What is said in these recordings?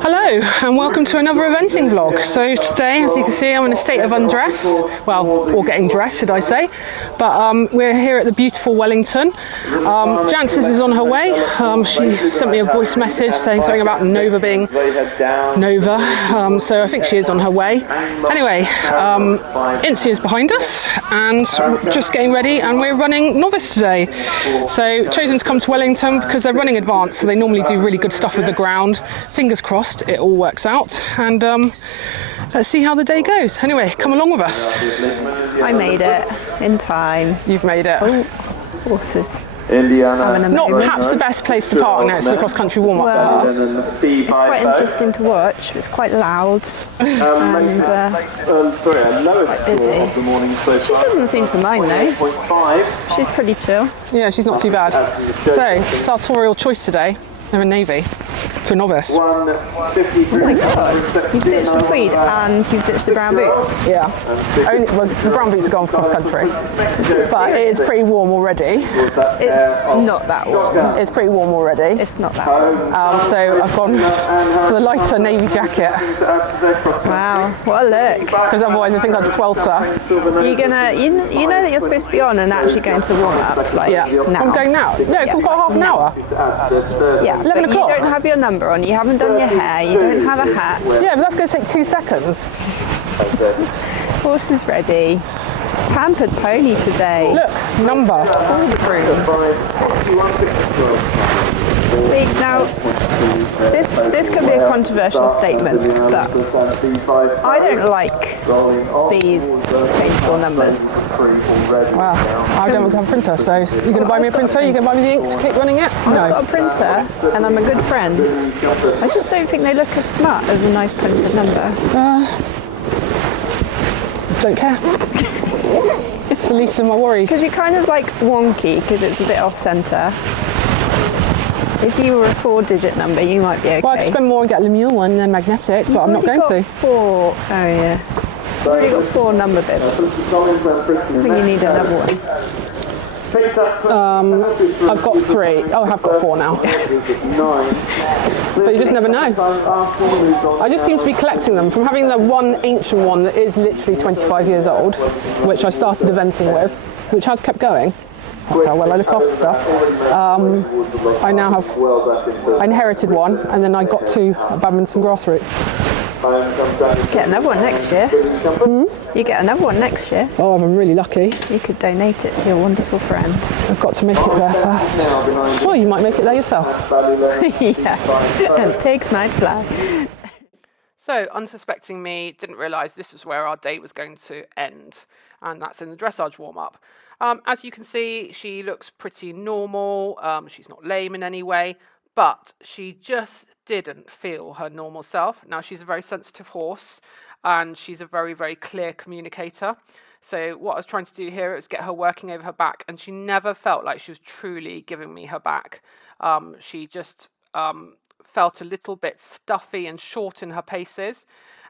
Hello and welcome to another eventing vlog. So today, as you can see, I'm in a state of undress, well, or getting dressed should I say, but we're here at the beautiful Wellington. Jancis is on her way. She sent me a voice message saying something about Nova being Nova, so I think she is on her way. Anyway, Insey is behind us and just getting ready, and we're running novice today. So chosen to come to Wellington because they're running advanced, so they normally do really good stuff with the ground. Fingers crossed it all works out, and let's see how the day goes. Anyway, come along with us. I made it in time. You've made it. Oh, horses. Indiana. Not perhaps the best place to park next to the cross-country warm-up. Well, it's quite interesting to watch. It's quite loud and quite busy. She doesn't seem to mind though. She's pretty chill. Yeah, she's not too bad. So, sartorial choice today. They're in navy for novice. Oh my god, you've ditched the tweed and you've ditched the brown boots. Yeah, well, the brown boots are gone for cross-country, but it is pretty warm already. It's not that warm. It's pretty warm already. It's not that warm. So I've gone for the lighter navy jacket. Wow, what a look. Because otherwise I think I'd swelter. You're gonna, you know that you're supposed to be on and actually going to warm up, like now. I'm going now. No, we've got half an hour. Yeah, 11 but o'clock. you don't have your number on, you haven't done your hair, you don't have a hat. Yeah, but that's going to take 2 seconds. Horse is ready. Pampered pony today. Look, number. All the grooms. See, now, this could be a controversial statement, but I don't like these changeable numbers. Wow, I don't have a printer, so you're going to buy me a printer? You're going to buy me the ink to keep running it? No. I've got a printer, and I'm a good friend. I just don't think they look as smart as a nice printed number. Don't care. It's the least of my worries. Because you're kind of like wonky, because it's a bit off-centre. If you were a 4-digit number, you might be okay. Well, I could spend more and get a Lemuel one, they're magnetic, but I'm not going to. Oh yeah. You've already got 4 number bibs. I think you need another one. I've got 3. Oh, I have got 4 now. But you just never know. I just seem to be collecting them from having the one ancient one that is literally 25 years old, which I started eventing with, which has kept going. That's how well I look after stuff. I now have, I inherited one, and then I got 2 at Badminton Grassroots. Get another one next year. You get another one next year. Oh, I'm really lucky. You could donate it to your wonderful friend. I've got to make it there first. Well, you might make it there yourself. Yeah, and pigs might fly. So, unsuspecting me didn't realise this was where our day was going to end, and that's in the dressage warm-up. As you can see, she looks pretty normal. She's not lame in any way, but she just didn't feel her normal self. Now, she's a very sensitive horse, and she's a very, very clear communicator. So what I was trying to do here is get her working over her back, and she never felt like she was truly giving me her back. She just felt a little bit stuffy and short in her paces.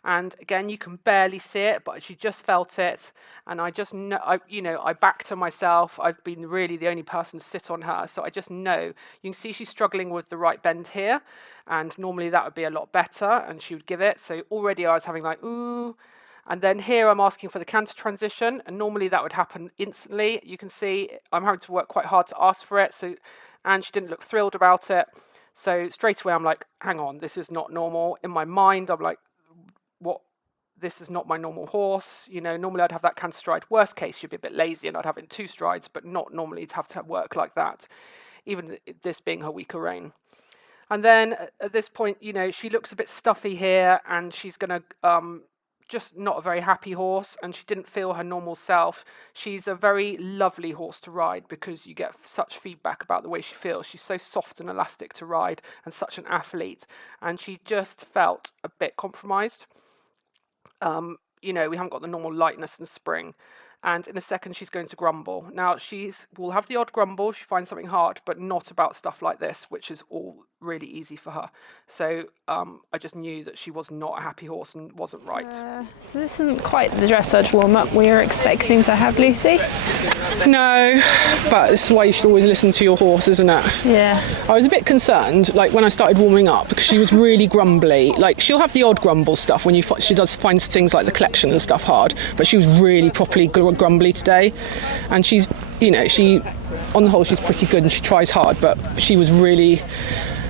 And again, you can barely see it, but she just felt it. And I just know, I backed her myself. I've been really the only person to sit on her. So I just know. You can see she's struggling with the right bend here. And normally that would be a lot better, and she would give it. So already I was having like, ooh. And then here I'm asking for the canter transition. And normally that would happen instantly. You can see I'm having to work quite hard to ask for it. And she didn't look thrilled about it. So straight away I'm like, hang on, this is not normal. In my mind, I'm like, what? This is not my normal horse. Normally I'd have that canter stride. Worst case, she'd be a bit lazy and I'd have it in 2 strides, but not normally to have to work like that, even this being her weaker rein. And then at this point, she looks a bit stuffy here, and she's going to just not a very happy horse, and she didn't feel her normal self. She's a very lovely horse to ride because you get such feedback about the way she feels. She's so soft and elastic to ride and such an athlete, and she just felt a bit compromised. We haven't got the normal lightness and spring, and in a second she's going to grumble. Now will have the odd grumble, she finds something hard, but not about stuff like this, which is all really easy for her. So I just knew that she was not a happy horse and wasn't right. So this isn't quite the dressage warm-up we were expecting to have, Lucy. No, but this is why you should always listen to your horse, isn't it? Yeah. I was a bit concerned, like when I started warming up, because she was really grumbly. Like she'll have the odd grumble stuff when she does find things like the collection and stuff hard, but she was really properly grumbly today. And she's, you know, on the whole she's pretty good and she tries hard, but she was really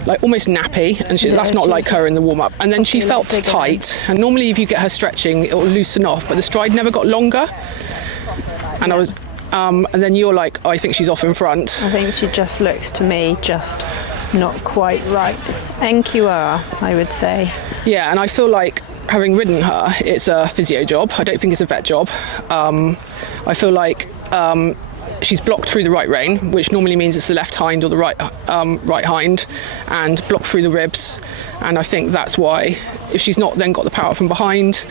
like almost nappy, and that's not like her in the warm-up. And then she felt tight, and normally if you get her stretching it will loosen off, but the stride never got longer. And I was and then you're like, I think she's off in front. I think she just looks to me just not quite right. NQR, I would say. Yeah, and I feel like having ridden her, it's a physio job. I don't think it's a vet job. I feel like she's blocked through the right rein, which normally means it's the left hind or the right hind, and blocked through the ribs. And I think that's why, if she's not then got the power from behind,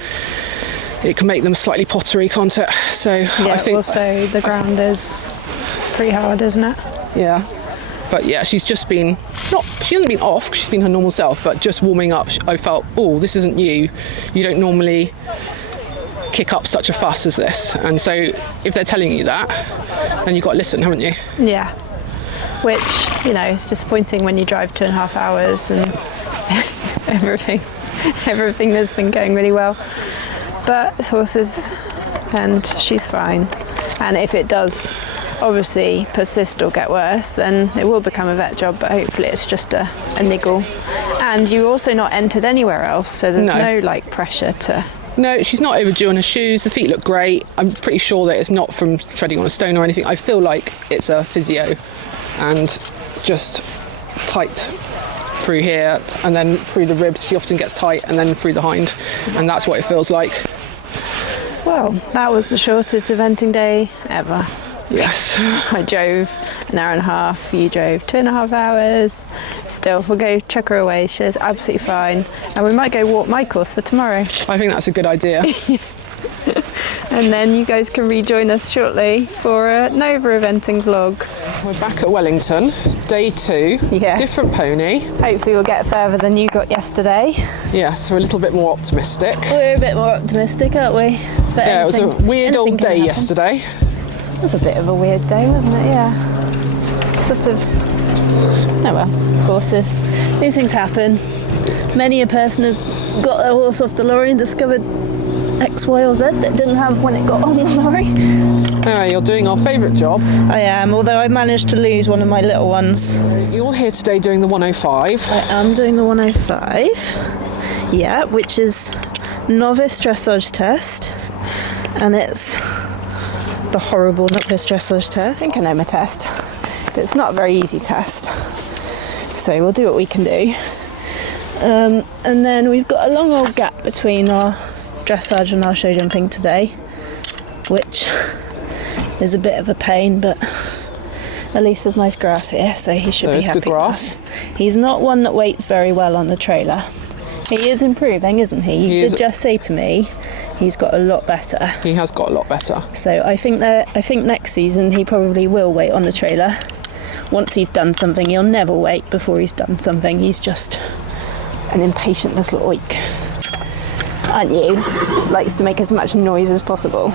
it can make them slightly pottery, can't it? So yeah, I think also the ground is pretty hard, isn't it? Yeah. But yeah, she hasn't been off, 'cause she's been her normal self, but just warming up, I felt, oh, this isn't you. You don't normally kick up such a fuss as this. And so if they're telling you that, then you've got to listen, haven't you? Yeah. Which, you know, is disappointing when you drive 2.5 hours and everything has been going really well. But the horses, and she's fine. And if it does obviously persist or get worse, then it will become a vet job, but hopefully it's just a niggle. And you're also not entered anywhere else, so there's no like pressure to... No, she's not overdue on her shoes. The feet look great. I'm pretty sure that it's not from treading on a stone or anything. I feel like it's a physio, and just tight through here and then through the ribs. She often gets tight, and then through the hind, and that's what it feels like. Well, that was the shortest eventing day ever. Yes. I drove an hour and a half, you drove 2.5 hours. Still, we'll go chuck her away, she's absolutely fine. And we might go walk my course for tomorrow. I think that's a good idea. And then you guys can rejoin us shortly for a Nova eventing vlog. We're back at Wellington, day 2, different pony. Hopefully we'll get further than you got yesterday. Yes, we're a little bit more optimistic. We're a bit more optimistic, aren't we? But yeah, it was a weird old day yesterday. It was a bit of a weird day, wasn't it? Yeah. Sort of, oh well, it's horses. These things happen. Many a person has got their horse off the lorry and discovered X, Y or Z that didn't have when it got on the lorry. Anyway, you're doing our favourite job. I am, although I managed to lose one of my little ones. So you're here today doing the 105. I am doing the 105, yeah, which is novice dressage test, and it's the horrible novice dressage test. I think I know my test, but it's not a very easy test. So we'll do what we can do. And then we've got a long old gap between our dressage and our show jumping today, which is a bit of a pain, but at least there's nice grass here, so he should be happy. Good grass. He's not one that waits very well on the trailer. He is improving, isn't he? You did just say to me he's got a lot better. He has got a lot better. So I think next season he probably will wait on the trailer. Once he's done something, he'll never wait before he's done something. He's just an impatient little oik. Aren't you? Likes to make as much noise as possible.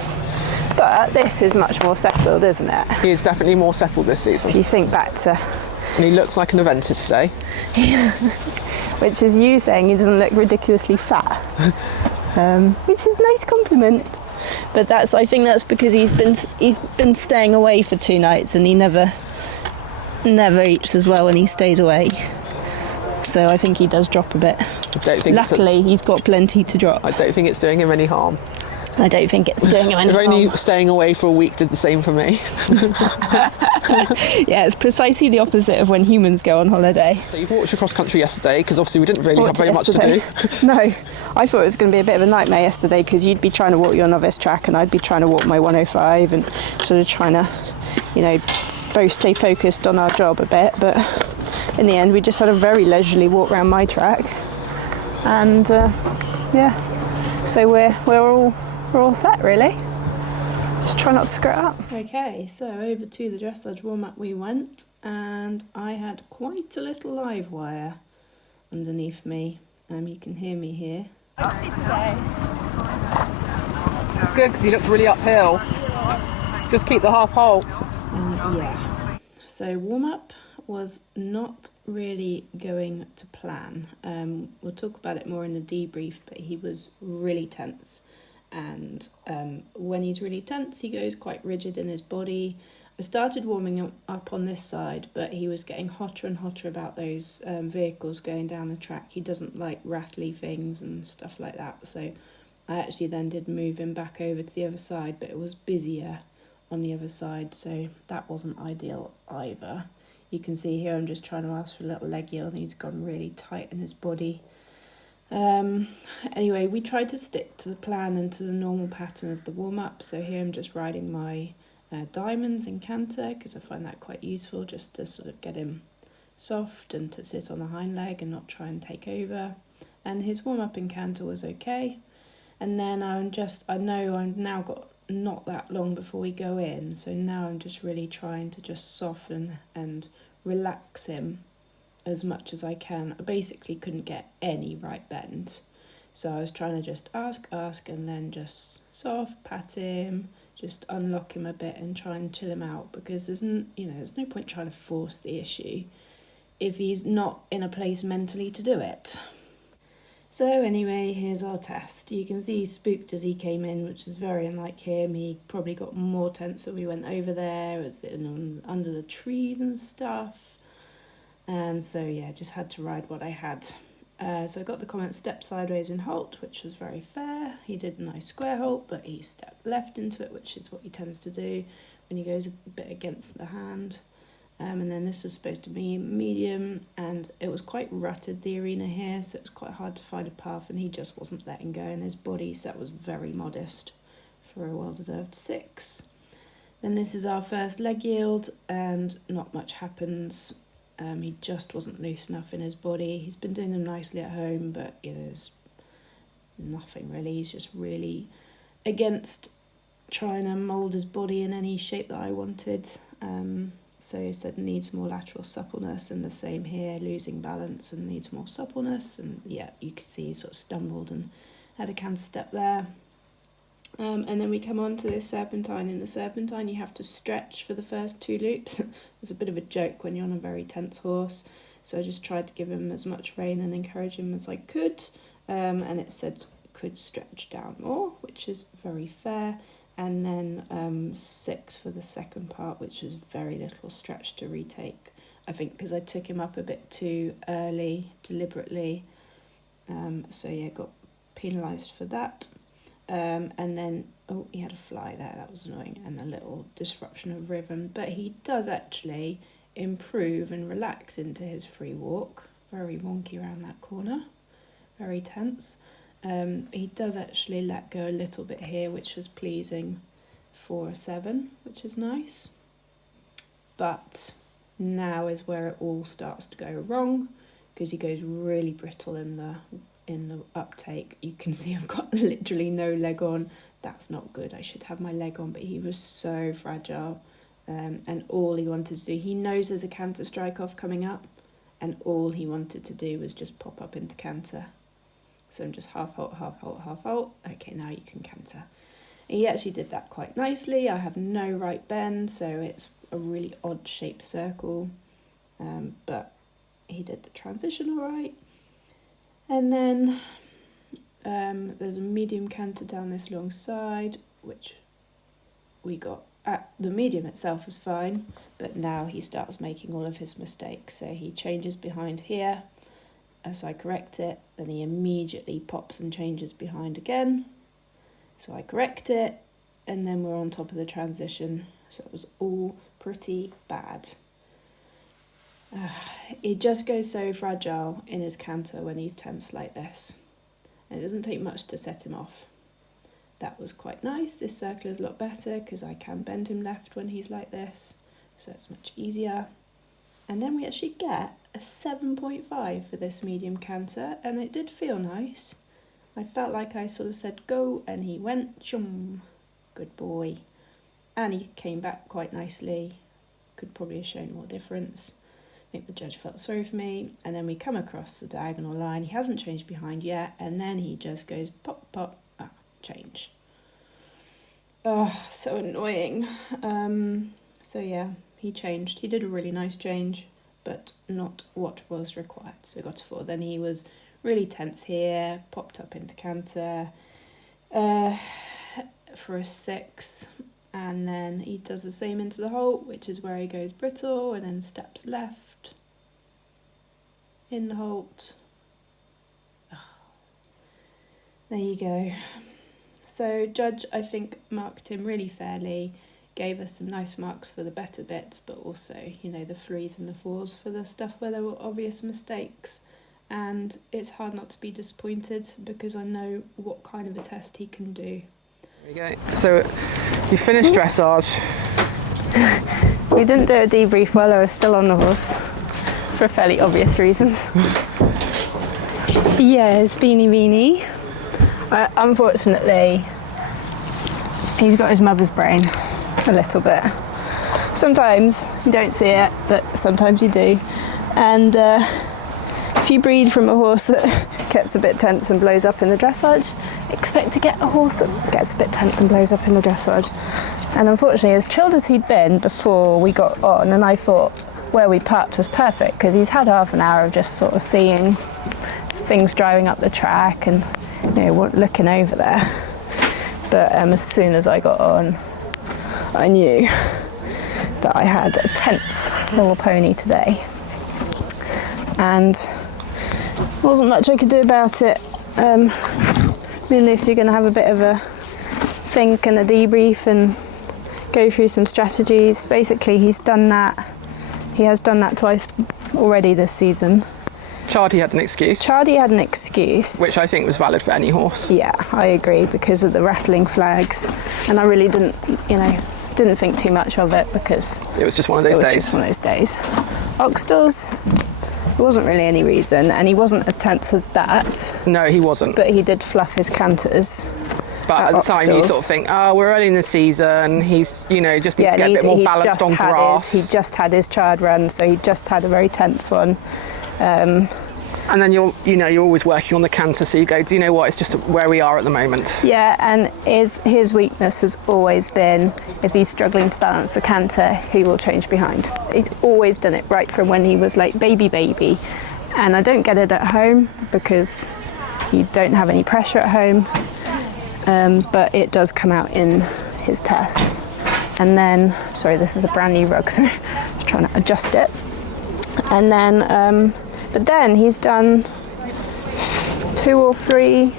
But this is much more settled, isn't it? He is definitely more settled this season. If you think back to... And he looks like an evented today. Which is you saying he doesn't look ridiculously fat. Which is a nice compliment. But I think that's because he's been staying away for 2 nights, and he never eats as well when he stays away. So I think he does drop a bit. I don't think Luckily, he's got plenty to drop. I don't think it's doing him any harm. I don't think it's doing him any harm. Only staying away for a week did the same for me. Yeah, it's precisely the opposite of when humans go on holiday. So you've walked across country yesterday, because obviously we didn't really have very much to do. No, I thought it was going to be a bit of a nightmare yesterday, because you'd be trying to walk your novice track and I'd be trying to walk my 105 and sort of trying to, both stay focused on our job a bit. But in the end, we just had a very leisurely walk around my track. And so we're all set, really. Just try not to screw it up. Okay, so over to the dressage warm-up we went. and I had quite a little live wire underneath me. You can hear me here. It's good because he looks really uphill. Just keep the half halt. Yeah, so warm-up was not really going to plan. We'll talk about it more in the debrief, but he was really tense. And when he's really tense, he goes quite rigid in his body. I started warming him up on this side, but he was getting hotter and hotter about those vehicles going down the track. He doesn't like rattly things and stuff like that. So I actually then did move him back over to the other side, but it was busier on the other side, so that wasn't ideal either. You can see here I'm just trying to ask for a little leg yield, and he's gone really tight in his body. Anyway, we tried to stick to the plan and to the normal pattern of the warm-up. So here I'm just riding my diamonds in canter, because I find that quite useful, just to sort of get him soft and to sit on the hind leg and not try and take over. And his warm-up in canter was okay. And then I know I've now got not that long before we go in, so now I'm just really trying to just soften and relax him as much as I can. I basically couldn't get any right bend, so I was trying to just ask, and then just soft pat him, just unlock him a bit and try and chill him out, because there's no point trying to force the issue if he's not in a place mentally to do it. So anyway, here's our test. You can see he spooked as he came in, which is very unlike him. He probably got more tense when we went over there. It's under the trees and stuff. And so yeah, just had to ride what I had. So I got the comment step sideways in halt, which was very fair. He did a nice square halt, but he stepped left into it, which is what he tends to do when he goes a bit against the hand. And then this was supposed to be medium, and it was quite rutted, the arena here, so it was quite hard to find a path, and he just wasn't letting go, and his body set was very modest for a well-deserved 6. Then this is our first leg yield, and not much happens. He just wasn't loose enough in his body. He's been doing them nicely at home, but there's nothing really. He's just really against trying to mould his body in any shape that I wanted. So he said needs more lateral suppleness, and the same here, losing balance and needs more suppleness. And yeah, you could see he sort of stumbled and had a canter step there. And then we come on to this serpentine. In the serpentine, you have to stretch for the first 2 loops. It's a bit of a joke when you're on a very tense horse. So I just tried to give him as much rein and encourage him as I could. And it said could stretch down more, which is very fair. And then 6 for the second part, which was very little stretch to retake. I think because I took him up a bit too early, deliberately. So yeah, got penalised for that. And then, he had a fly there, that was annoying, and a little disruption of rhythm. But he does actually improve and relax into his free walk. Very wonky around that corner, very tense. He does actually let go a little bit here, which was pleasing for a 7, which is nice. But now is where it all starts to go wrong, because he goes really brittle in the uptake. You can see I've got literally no leg on. That's not good. I should have my leg on, but he was so fragile. And all he wanted to do, he knows there's a canter strike off coming up, and all he wanted to do was just pop up into canter. So I'm just half halt, half halt, half halt. Okay, now you can canter. He actually did that quite nicely. I have no right bend, so it's a really odd shaped circle. But he did the transition all right. And then there's a medium canter down this long side, which we got at the medium itself was fine, but now he starts making all of his mistakes. So he changes behind here. As I correct it, then he immediately pops and changes behind again. So I correct it, and then we're on top of the transition. So it was all pretty bad. He just goes so fragile in his canter when he's tense like this. And it doesn't take much to set him off. That was quite nice. This circle is a lot better because I can bend him left when he's like this. So it's much easier. And then we actually get a 7.5 for this medium canter, and it did feel nice. I felt like I sort of said go, and he went chum. Good boy. And he came back quite nicely. could probably have shown more difference. I think the judge felt sorry for me, and then we come across the diagonal line. He hasn't changed behind yet, and then he just goes pop, pop, change. Oh, so annoying. So yeah, he changed. He did a really nice change, but not what was required. So got a 4. Then he was really tense here, popped up into canter for a 6. And then he does the same into the halt, which is where he goes brittle and then steps left in the halt. Oh. There you go. So judge, I think, marked him really fairly, gave us some nice marks for the better bits, but also, you know, the 3s and the 4s for the stuff where there were obvious mistakes. And it's hard not to be disappointed because I know what kind of a test he can do. There you go. So you finished dressage. We didn't do a debrief while I was still on the horse for fairly obvious reasons. Yes, Beanie Beanie. Unfortunately, he's got his mother's brain a little bit. Sometimes you don't see it, but sometimes you do. And if you breed from a horse that gets a bit tense and blows up in the dressage, expect to get a horse that gets a bit tense and blows up in the dressage. And unfortunately, as chilled as he'd been before we got on, and I thought where we parked was perfect because he's had half an hour of just sort of seeing things driving up the track and, you know, looking over there. But as soon as I got on, I knew that I had a tense little pony today, and there wasn't much I could do about it. Me and Lucy are going to have a bit of a think and a debrief and go through some strategies. Basically, he has done that twice already this season. Chardy had an excuse. Chardy had an excuse. Which I think was valid for any horse. Yeah, I agree, because of the rattling flags. And I really didn't think too much of it because it was just one of those days. It was just one of those days. Oxtals, there wasn't really any reason, and he wasn't as tense as that. No, he wasn't. But he did fluff his canters. But at the time, you sort of think, oh, we're early in the season. He's, you know, just needs to get a bit more balanced on grass. He just had his chard run, so he just had a very tense one. And then you're always working on the canter, so you go, do you know what? It's just where we are at the moment. Yeah, and his weakness has always been if he's struggling to balance the canter, he will change behind. He's always done it right from when he was like baby. And I don't get it at home because you don't have any pressure at home, but it does come out in his tests. And then, sorry, this is a brand new rug, so I'm just trying to adjust it. And then, but then he's done 2 or 3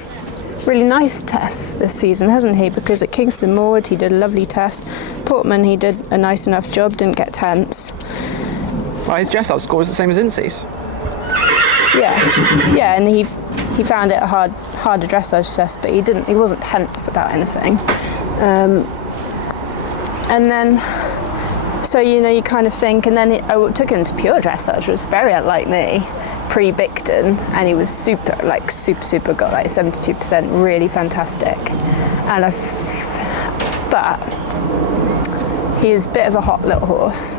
really nice tests this season, hasn't he? Because at Kingston Moorwood he did a lovely test. Portman he did a nice enough job, didn't get tense. Well, his dressage score is the same as Insey's. Yeah, and he found it a harder dressage test, but he wasn't tense about anything. And then, so you kind of think, and then I took him to pure dressage, which was very unlike me, pre-Bicton, and he was super, got like 72%, really fantastic. But he is a bit of a hot little horse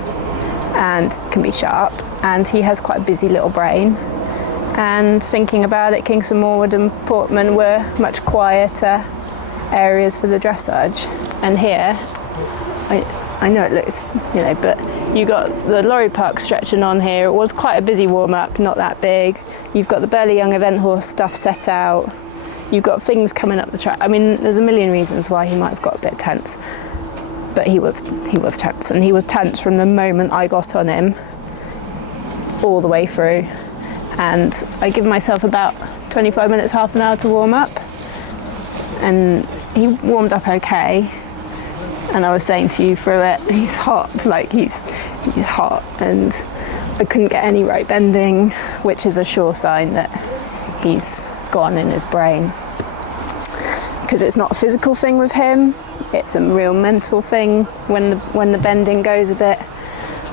and can be sharp, and he has quite a busy little brain. And thinking about it, Kingston Moorwood and Portman were much quieter areas for the dressage. And here, I know it looks, but you got the Lorry Park stretching on here. It was quite a busy warm-up, not that big. You've got the Burley Young event horse stuff set out. You've got things coming up the track. I mean, there's a million reasons why he might have got a bit tense, but he was tense, and he was tense from the moment I got on him all the way through. And I give myself about 25 minutes, half an hour to warm up, and he warmed up okay. And I was saying to you through it, he's hot, he's hot, and I couldn't get any right bending, which is a sure sign that he's gone in his brain. Because it's not a physical thing with him, it's a real mental thing when the bending goes a bit.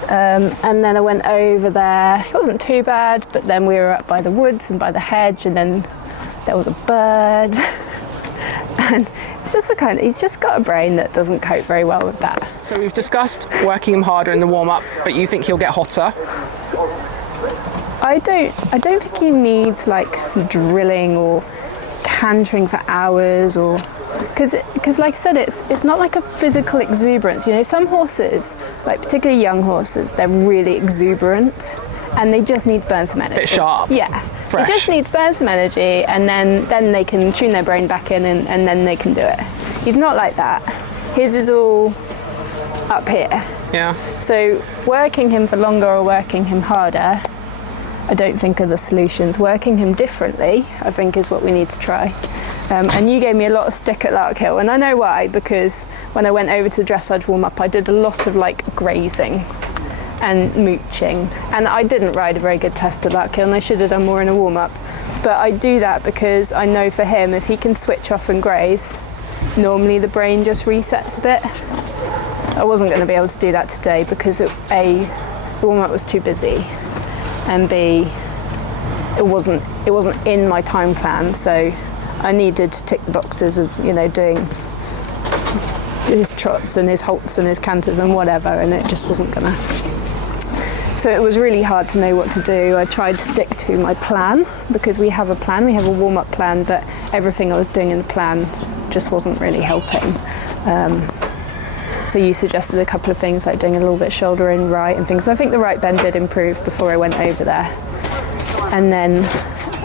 And then I went over there, it wasn't too bad, but then we were up by the woods and by the hedge, and then there was a bird, And it's just he's just got a brain that doesn't cope very well with that. So we've discussed working him harder in the warm-up, but you think he'll get hotter? I don't think he needs like drilling or cantering for hours, or because like I said, it's not like a physical exuberance. You know, some horses, like particularly young horses, they're really exuberant and they just need to burn some energy. Bit sharp. Yeah. Fresh. They just need to burn some energy, and then they can tune their brain back in, and then they can do it. He's not like that. His is all up here. Yeah. So working him for longer or working him harder, I don't think are the solutions. Working him differently, I think, is what we need to try. And you gave me a lot of stick at Larkhill, and I know why, because when I went over to the dressage warm-up, I did a lot of like grazing and mooching, and I didn't ride a very good test at Larkhill, and I should have done more in a warm-up. But I do that because I know for him, if he can switch off and graze, normally the brain just resets a bit. I wasn't going to be able to do that today because A, the warm-up was too busy, and B, it wasn't in my time plan, so I needed to tick the boxes of, you know, doing his trots and his halts and his canters and whatever, and it just wasn't gonna. So it was really hard to know what to do. I tried to stick to my plan, because we have a plan, we have a warm-up plan, but everything I was doing in the plan just wasn't really helping. So you suggested a couple of things, like doing a little bit shoulder in right and things. I think the right bend did improve before I went over there. And then,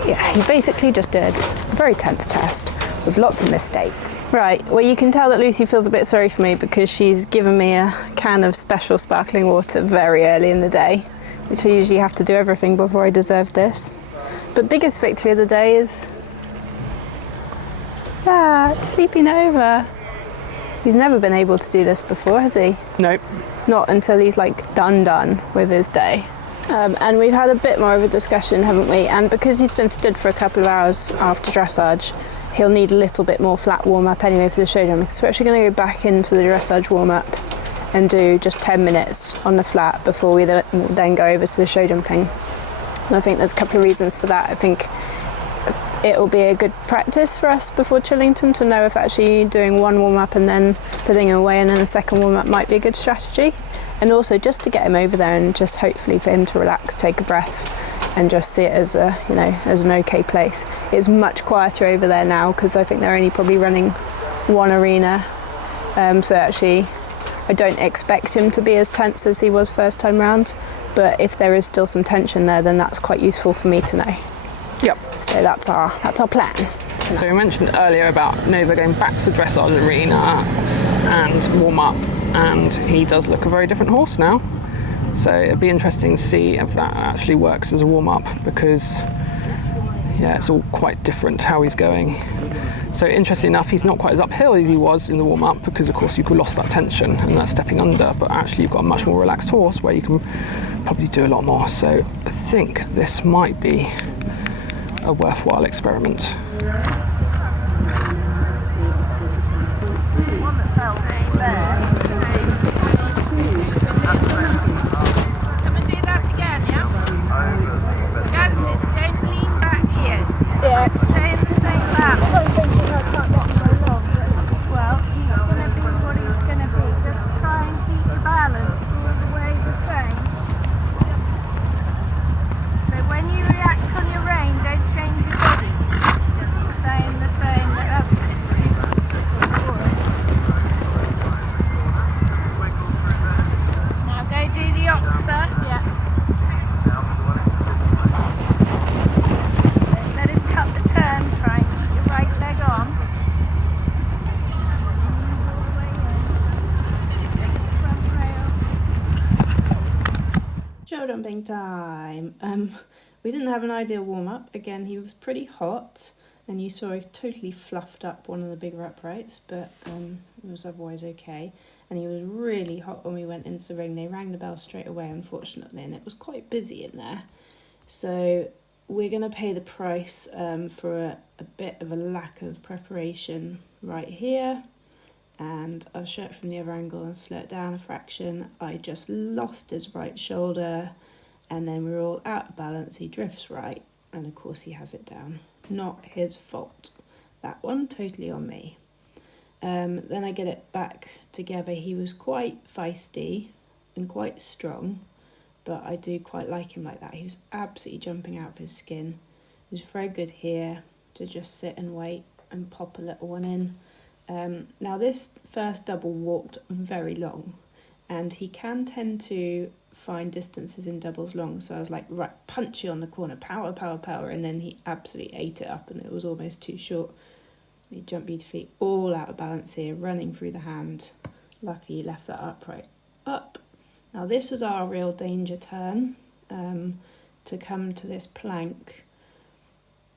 yeah, he basically just did a very tense test with lots of mistakes. Right, well, you can tell that Lucy feels a bit sorry for me because she's given me a can of special sparkling water very early in the day, which I usually have to do everything before I deserve this. But biggest victory of the day is sleeping over. He's never been able to do this before, has he? Nope. Not until he's like done with his day. And we've had a bit more of a discussion, haven't we? And because he's been stood for a couple of hours after dressage, he'll need a little bit more flat warm-up anyway for the show jump. So we're actually going to go back into the dressage warm-up and do just 10 minutes on the flat before we then go over to the show jumping. And I think there's a couple of reasons for that. I think it will be a good practice for us before Chillington to know if actually doing one warm-up and then putting him away and then a second warm-up might be a good strategy. And also just to get him over there and just hopefully for him to relax, take a breath, and just see it as a, you know, as an okay place. It's much quieter over there now because I think they're only probably running one arena. So actually I don't expect him to be as tense as he was first time round, but if there is still some tension there, then that's quite useful for me to know. Yep. So that's our plan. So we mentioned earlier about Nova going back to the dressage arena and warm up, and he does look a very different horse now. So it'd be interesting to see if that actually works as a warm up, because yeah, it's all quite different how he's going. So interestingly enough, he's not quite as uphill as he was in the warm up, because of course you've lost that tension and that stepping under, but actually you've got a much more relaxed horse where you can probably do a lot more. So I think this might be a worthwhile experiment. Someone do that again, yeah? Jancis, don't lean back here. Yeah. Stay in the same lap. Well, he's going to be what he's going to be. Just try and keep your balance all the way the same. So when you react on your rein, don't change your body. Just stay in the same. That's it. Now go do the oxer. Yeah. Let him cut the turn. Try and keep your right leg on. All the way in. Take the front rail. Show jumping time. We didn't have an ideal warm-up. Again, he was pretty hot, and you saw he totally fluffed up one of the bigger uprights, but it was otherwise okay. And he was really hot when we went into the ring. They rang the bell straight away, unfortunately, and it was quite busy in there. So we're going to pay the price for a bit of a lack of preparation right here. And I'll show it from the other angle and slow it down a fraction. I just lost his right shoulder, and then we're all out of balance. He drifts right, and of course he has it down. Not his fault. that one totally on me. Then I get it back together. He was quite feisty and quite strong, but I do quite like him like that. He was absolutely jumping out of his skin. He was very good here to just sit and wait and pop a little one in. Now this first double walked very long, and he can tend to find distances in doubles long, so I was like, right, punch you on the corner, power, power, power, and then he absolutely ate it up and it was almost too short. He jumped beautifully, all out of balance here, running through the hand. Luckily he left that upright up. Now this was our real danger turn, to come to this plank,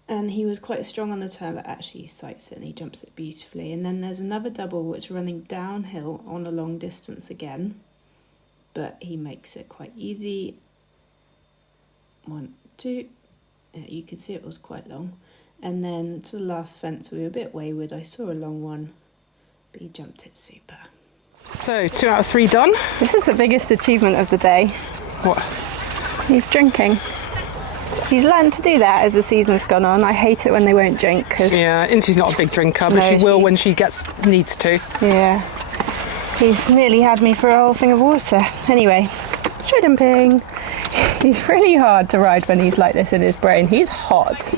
and he was quite strong on the turn, but actually he sights it and he jumps it beautifully. And then there's another double which running downhill on a long distance again, but he makes it quite easy. 1, 2, yeah, you can see it was quite long. And then to the last fence we were a bit wayward. I saw a long one, but he jumped it super. So 2 out of 3 done. This is the biggest achievement of the day. What? He's drinking. He's learned to do that as the season's gone on. I hate it when they won't drink. Cause Yeah, Insey's not a big drinker, but No, she will she- when she needs to. Yeah. He's nearly had me for a whole thing of water. Anyway, straight jumping. He's really hard to ride when he's like this in his brain. He's hot.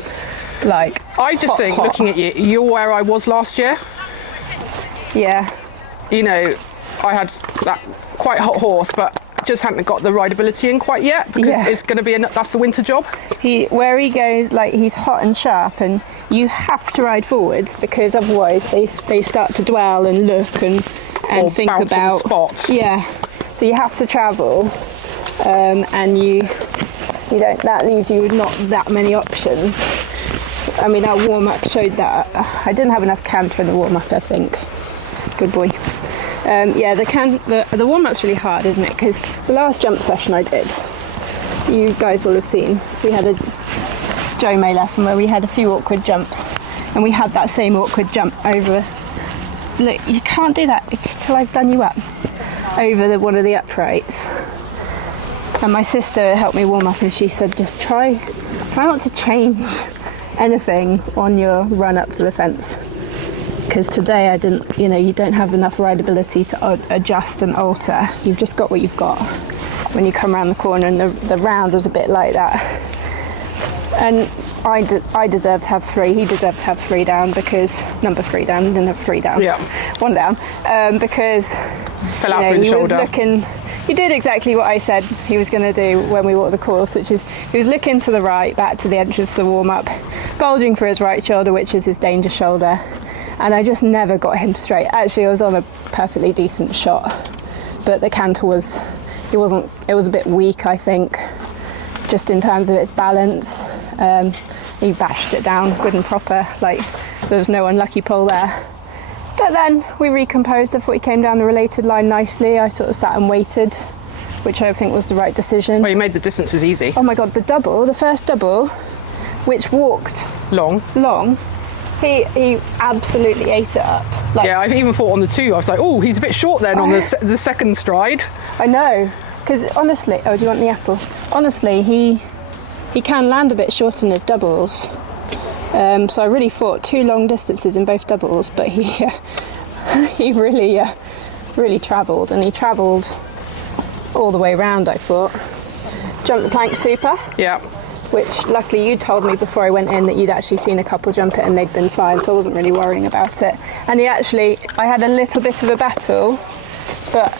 Like, I just think, hot. looking at you, you're where I was last year. Yeah. You know, I had that quite hot horse, but just hadn't got the rideability in quite yet, because Yeah. it's going to be that's the winter job. Where he goes, like, he's hot and sharp, and you have to ride forwards because otherwise they start to dwell and look and Or think bounce on the about spot. Yeah, so you have to travel, and you don't. That leaves you with not that many options. I mean, our warm up showed that. I didn't have enough canter in the warm up, I think. Good boy. Yeah, the warm up's really hard, isn't it? Because the last jump session I did, you guys will have seen, we had a Joe May lesson where we had a few awkward jumps, and we had that same awkward jump over. Look, you can't do that till I've done you up over one of the uprights. And my sister helped me warm up, and she said, just try not to change anything on your run up to the fence. Because today I didn't, you don't have enough rideability to adjust and alter. You've just got what you've got when you come around the corner, and the round was a bit like that. And I deserved to have 3. He deserved to have 3 down, because number 3 down, didn't have 3 down. Yeah. 1 down, because Fell out through the he was shoulder. looking. He did exactly what I said he was going to do when we walked the course, which is he was looking to the right, back to the entrance to the warm-up, bulging for his right shoulder, which is his danger shoulder, and I just never got him straight. Actually, I was on a perfectly decent shot, but the canter was it was a bit weak, I think, just in terms of its balance. He bashed it down good and proper, like there was no unlucky pull there. But then we recomposed. I thought he came down the related line nicely. I sort of sat and waited, which I think was the right decision. Well, you made the distances easy. Oh my god, the first double, which walked Long. he absolutely ate it up. Like, Yeah, I've even thought on the 2, I was like, oh, he's a bit short then on the second stride. I know, because honestly, do you want the apple? Honestly, he can land a bit short in his doubles. So I really thought 2 long distances in both doubles, but he really travelled, and he travelled all the way around, I thought. Jumped the plank super, Yeah. which luckily you told me before I went in that you'd actually seen a couple jump it and they'd been fine, so I wasn't really worrying about it. And I had a little bit of a battle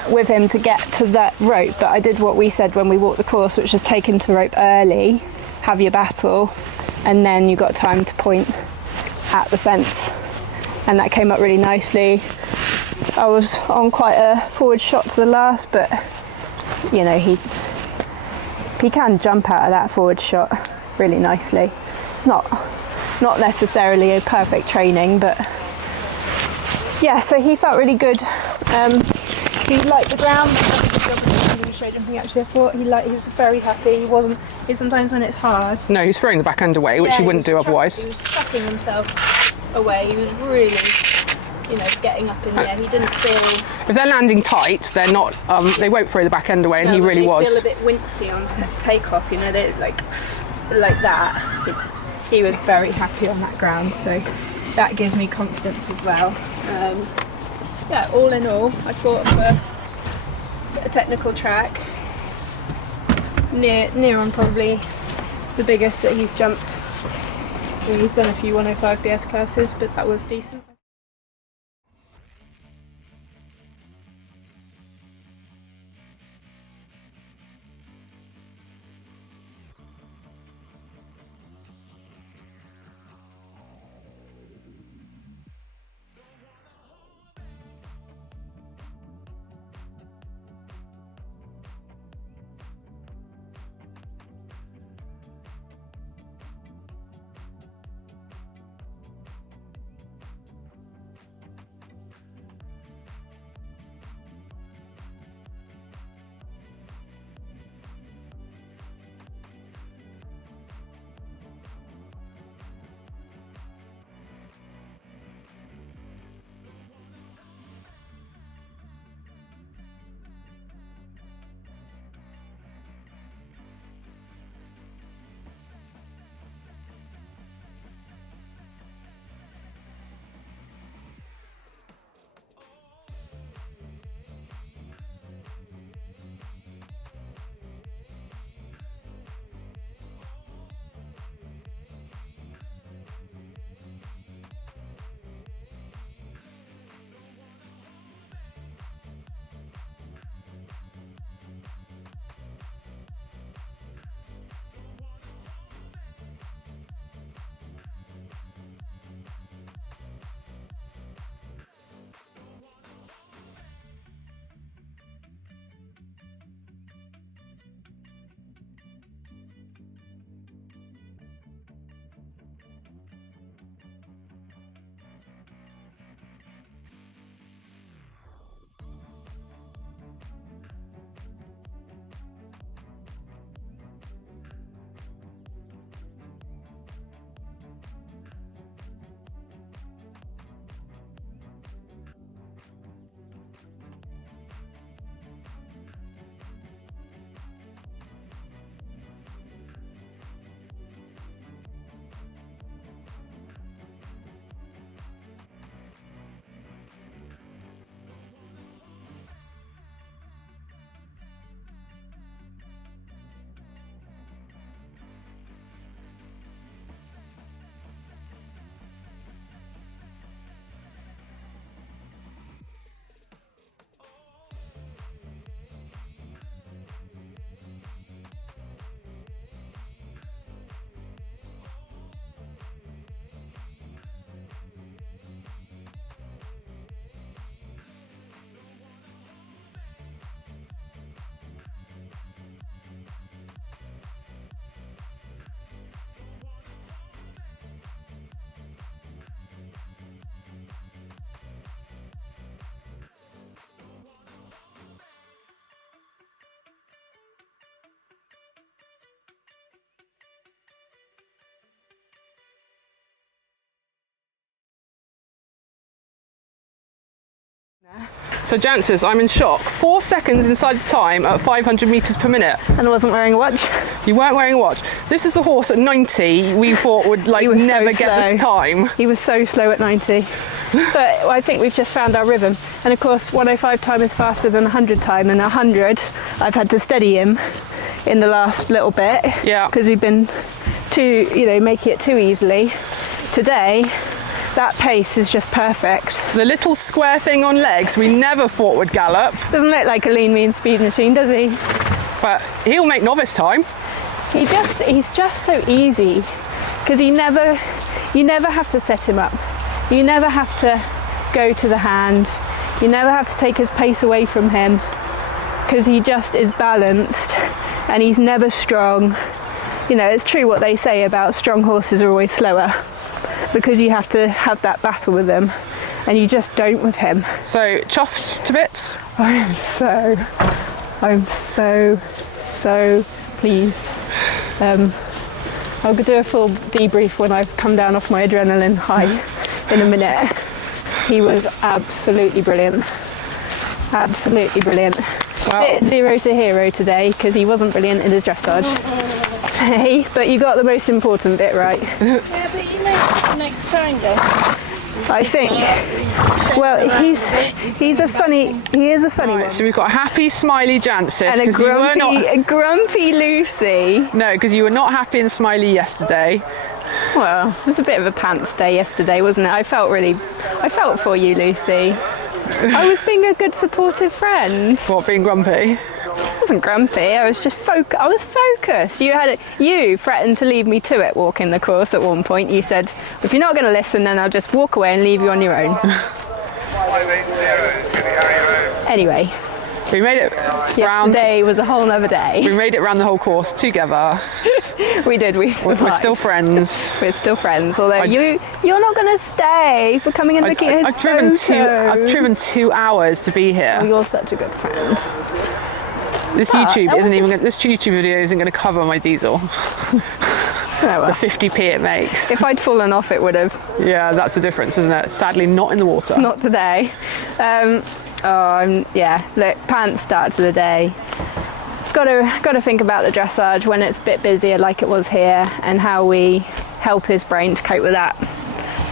with him to get to that rope, but I did what we said when we walked the course, which was take him to rope early, have your battle, and then you got time to point at the fence, and that came up really nicely. I was on quite a forward shot to the last, but he can jump out of that forward shot really nicely. It's not necessarily a perfect training, but yeah, so he felt really good. He liked the ground. Actually, I thought he was very happy. Sometimes when it's hard. No, he's throwing the back end away, which he wouldn't do otherwise. He was chucking himself away. He was really, getting up in the air. He didn't feel. If they're landing tight, they're not. They won't throw the back end away, and he really was. Feel a bit wincy on takeoff. They like that. He was very happy on that ground. So that gives me confidence as well. Yeah, all in all, I thought for a technical track, near on probably the biggest that he's jumped. He's done a few 105 BS classes, but that was decent. So Jancis, I'm in shock. 4 seconds inside the time at 500 metres per minute. And I wasn't wearing a watch. You weren't wearing a watch. This is the horse at 90 we thought would never get this time. He was so slow at 90. But I think we've just found our rhythm. And of course 105 time is faster than 100 time, and 100 I've had to steady him in the last little bit. Yeah. Because we've been making it too easily. Today, that pace is just perfect. The little square thing on legs we never thought would gallop. Doesn't look like a lean, mean speed machine, does he? But he'll make novice time. He's just so easy, because you never have to set him up. You never have to go to the hand. You never have to take his pace away from him, because he just is balanced and he's never strong. You know, it's true what they say about strong horses are always slower, because you have to have that battle with them, and you just don't with him. So chuffed to bits. I'm so pleased. I'll do a full debrief when I come down off my adrenaline high in a minute. He was absolutely brilliant. Absolutely brilliant. Wow. Bit 0 to hero today, because he wasn't brilliant in his dressage. Hey, but you got the most important bit right. Yeah, but you know, next time, though. I think. Well, he is a funny Right, one. so we've got a happy, smiley Jancis. And a grumpy Lucy. No, because you were not happy and smiley yesterday. Well, it was a bit of a pants day yesterday, wasn't it? I felt for you, Lucy. I was being a good, supportive friend. What, being grumpy? I wasn't grumpy. I was just I was focused. You threatened to leave me to it walking the course at one point. You said, if you're not going to listen, then I'll just walk away and leave you on your own. Anyway, we made it round. Yesterday was a whole nother day. We made it round the whole course together. We did. We survived. We're still friends. We're still friends. Although you're not going to stay for coming and looking at his photos. I've driven 2 hours to be here. Oh, you're such a good friend. This YouTube video isn't going to cover my diesel. Oh, well. The 50p it makes. If I'd fallen off, it would have. Yeah, that's the difference, isn't it? Sadly, not in the water. Not today. Look, pants start to the day. Got to think about the dressage when it's a bit busier, like it was here, and how we help his brain to cope with that.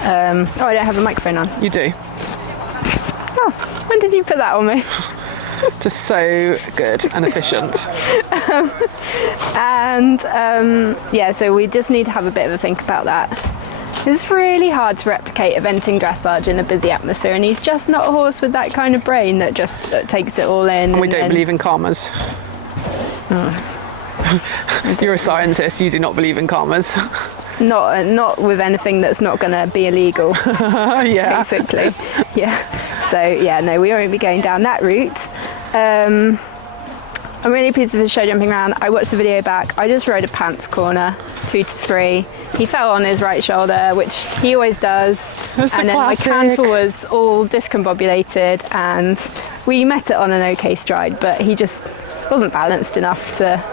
I don't have a microphone on. You do. Oh, when did you put that on me? Just so good and efficient. So we just need to have a bit of a think about that. It's really hard to replicate eventing dressage in a busy atmosphere, and he's just not a horse with that kind of brain that just takes it all in. And we don't believe in karmas. You're a scientist, you do not believe in karmas. Not with anything that's not going to be illegal. Yeah. Basically. Yeah. So, no, we won't be going down that route. I'm really pleased with the show jumping around. I watched the video back. I just rode a pants corner, 2 to 3. He fell on his right shoulder, which he always does. That's and then classic. my canter was all discombobulated, and we met it on an okay stride, but he just wasn't balanced enough to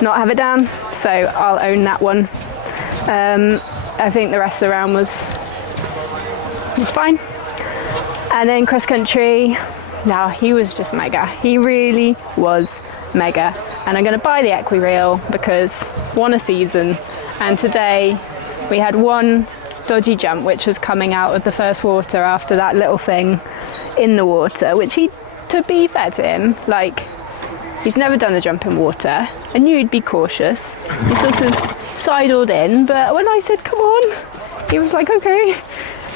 not have it down. So I'll own that one. I think the rest of the round was fine. And then cross country. Now, he was just mega. He really was mega. And I'm going to buy the equireel because one a season. And today we had one dodgy jump, which was coming out of the first water after that little thing in the water, which he, to be fair to him, like, he's never done a jump in water. I knew he'd be cautious. He sort of sidled in, but when I said, come on, he was like, okay.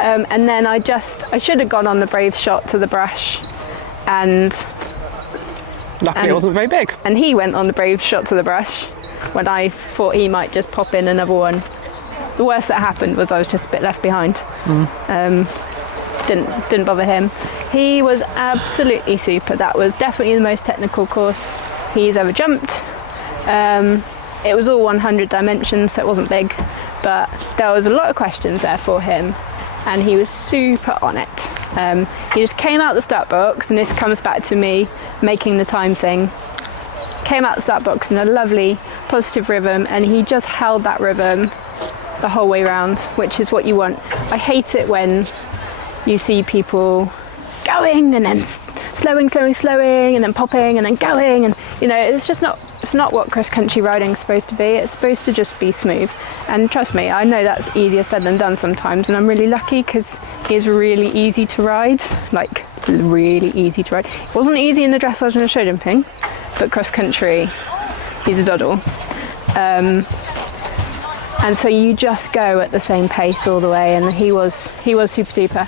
And then I should have gone on the brave shot to the brush. And luckily it wasn't very big. And he went on the brave shot to the brush when I thought he might just pop in another one. The worst that happened was I was just a bit left behind. Didn't bother him. He was absolutely super. That was definitely the most technical course he's ever jumped. It was all 100 dimensions, so it wasn't big, but there was a lot of questions there for him, and he was super on it. He just came out the start box, and this comes back to me making the time thing. Came out the start box in a lovely positive rhythm, and he just held that rhythm the whole way around, which is what you want. I hate it when you see people going and then slowing, and then popping and then going, and it's not what cross country riding is supposed to be. It's supposed to just be smooth, and trust me, I know that's easier said than done sometimes, and I'm really lucky because he's really easy to ride, like really easy to ride. It wasn't easy in the dressage and the show jumping, but cross country, he's a doddle. And so you just go at the same pace all the way, and he was super duper.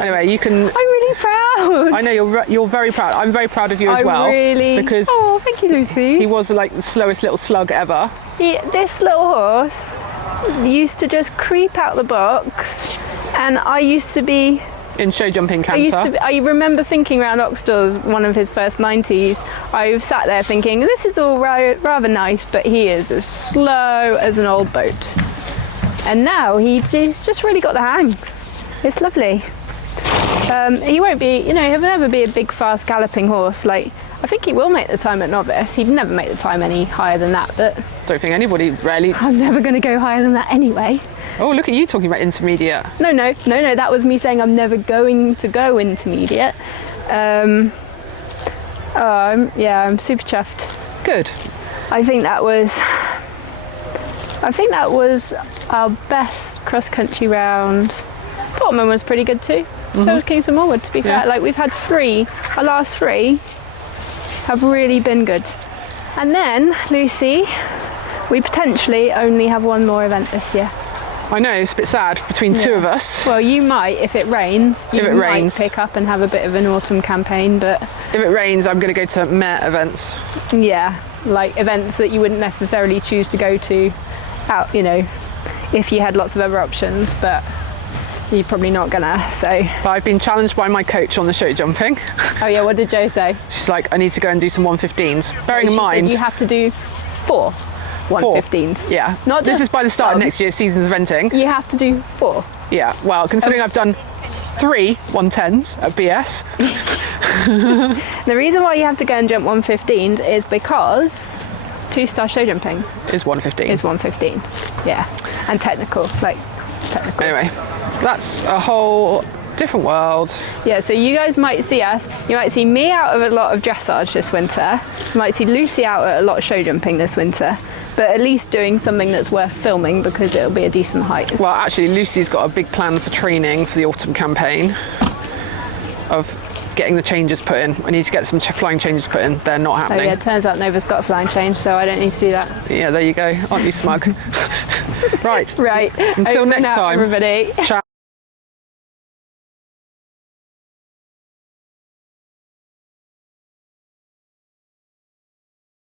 Anyway, you can. I'm really proud. I know you're very proud. I'm very proud of you as well. Really. Because oh, thank you, Lucy. He was like the slowest little slug ever. This little horse used to just creep out the box, and I used to be in show jumping canter. I remember thinking around Oxdale, one of his first 90s, I sat there thinking, this is all rather nice, but he is as slow as an old boat. And now he's just really got the hang. It's lovely. He won't be, he'll never be a big, fast galloping horse. Like, I think he will make the time at novice. He'd never make the time any higher than that, but don't think anybody really. I'm never going to go higher than that anyway. Oh, look at you talking about intermediate. No, that was me saying I'm never going to go intermediate. I'm super chuffed. Good. I think that was our best cross-country round, Waterman was pretty good too. So was Kingston Morwood, to be fair. Like, we've had 3, our last 3 have really been good. And then, Lucy, we potentially only have 1 more event this year. I know, it's a bit sad between 2 of us. Well, you might, if it rains, you might pick up and have a bit of an autumn campaign, but... If it rains, I'm going to go to Met events. Yeah, like events that you wouldn't necessarily choose to go to out, you know, if you had lots of other options, but you're probably not gonna, so... But I've been challenged by my coach on the show jumping. Oh yeah, what did Jo say? She's like, I need to go and do some 115s. Bearing in mind... you have to do 4 115s. Yeah. Not this just is by the start of next year's season's eventing. You have to do 4. Yeah, well, considering I've done 3 110s at BS. The reason why you have to go and jump 115s is because 2-star show jumping is 115. Is 115, yeah. And technical. Anyway, that's a whole different world. Yeah, so you guys might see us. You might see me out of a lot of dressage this winter. You might see Lucy out at a lot of show jumping this winter. But at least doing something that's worth filming because it'll be a decent height. Well, actually, Lucy's got a big plan for training for the autumn campaign of getting the changes put in. I need to get some flying changes put in. They're not happening. Oh yeah, it turns out Nova's got a flying change, so I don't need to do that. Yeah, there you go. Aren't you smug? Right. Right. Until Over next and out, time. everybody. Ciao.